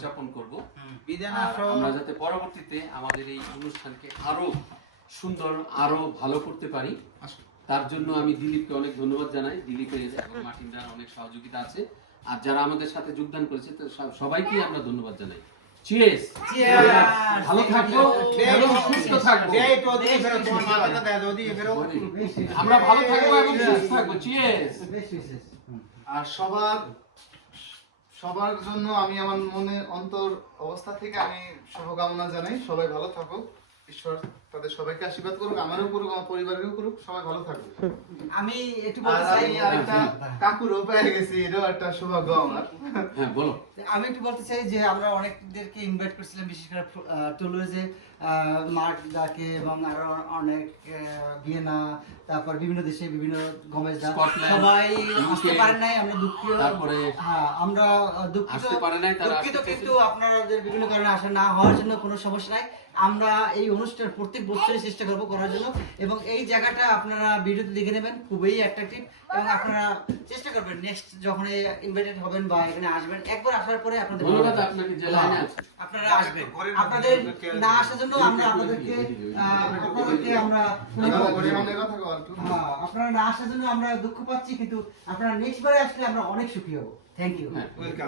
উদযাপন করব। আমরা যাতে পরবর্তীতে আমাদের এই অনুষ্ঠানকে আরো সুন্দর আরো ভালো করতে পারি, তার জন্য আমি দিলীপকে অনেক ধন্যবাদ জানাই। দিলীপের এবং মার্টিনদার অনেক সহযোগিতা আছে, আর যারা আমাদের সাথে যোগদান করেছে সবাইকে আমরা ধন্যবাদ জানাই। চিয়ার্স! ভালো থাকবো এবং সুস্থ থাকবো। আমরা ভালো থাকবো এবং সুস্থ থাকবো। চিয়ার্স! আর সবার জন্য আমি আমার মনে অন্তর অবস্থা থেকে আমি শুভকামনা জানাই। সবাই ভালো থাকুক, ঈশ্বর তাদের সবাইকে আশীর্বাদ করুক, আমারও করুক, আমার পরিবারেরও করুক, সবাই ভালো থাকুক। আমি একটু বলতে চাই, আরেকটা কাকুরও পেয়ে গেছি, এটাও একটা সৌভাগ্য আমার। হ্যাঁ বলো। আমি একটু বলতে চাই যে আমরা অনেকদেরকে ইনভাইট করছিলাম, বিশেষ করে টুলুজে মার্ক দাকে এবং আরো অনেক ভিয়েনা, তারপর বিভিন্ন দেশে বিভিন্ন গমেজরা সবাই আসতে পারেন নাই। আমরা দুঃখিত, তারপরে হ্যাঁ আমরা আসতে পারে নাই, তারা দুঃখিত, কিন্তু আপনাদের বিভিন্ন কারণে আসা না হওয়ার জন্য কোনো সমস্যা নাই। আমরা এই অনুষ্ঠান প্রত্যেক বছরই চেষ্টা করব করার জন্য, এবং এই জায়গাটা আপনারা ভিডিওতে দেখে নেবেন, খুবই অ্যাট্রাকটিভ, এবং আপনারা চেষ্টা করবেন নেক্সট যখন ইনভাইটেড হবেন বা এখানে আসবেন, একবার আসার পরে আপনাদের ধন্যবাদ আপনাকে যে লাইনে আছে আপনারা আসবেন। আপনাদের না আসার জন্য আমরা আপনাদেরকে আমরা আপনারা না আসার জন্য আমরা দুঃখ পাচ্ছি, কিন্তু আপনারা নেক্সট বারে আসলে আমরা অনেক সুখী হব। Thank you.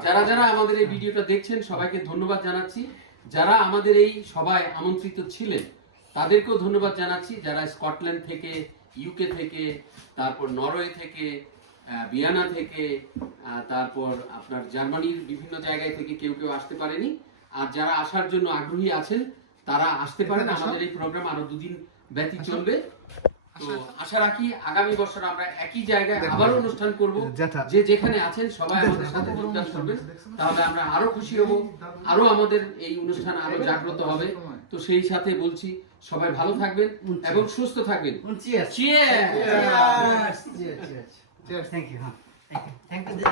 যারা যারা আমাদের এই ভিডিওটা দেখছেন সবাইকে ধন্যবাদ জানাচ্ছি। যারা আমাদের এই সবাই আমন্ত্রিত ছিলেন তাদেরকেও ধন্যবাদ জানাচ্ছি। যারা স্কটল্যান্ড থেকে, ইউকে থেকে, তারপর নরওয়ে থেকে, ভিয়েনা থেকে, তারপর আপনার জার্মানির বিভিন্ন জায়গায় থেকে কেউ কেউ আসতে পারেনি। আর যারা আসার জন্য আগ্রহী আছেন তারা আসতে পারেন। আমাদের এই প্রোগ্রাম আরো 2 দিন ব্যতী চলবে। তো আশা রাখি আগামী বছর আমরা একই জায়গায় আবার অনুষ্ঠান করব। যে যেখানে আছেন সবাই আমাদের সাথে যোগদান করবেন, তাহলে আমরা আরো খুশি হব, আরো আমাদের এই অনুষ্ঠান আরো জাগ্রত হবে। তো সেই সাথে বলছি সবাই ভালো থাকবেন এবং সুস্থ থাকবেন। চিয়ার্স! চিয়ার্স! Thank you. হ্যাঁ, থ্যাংক ইউ।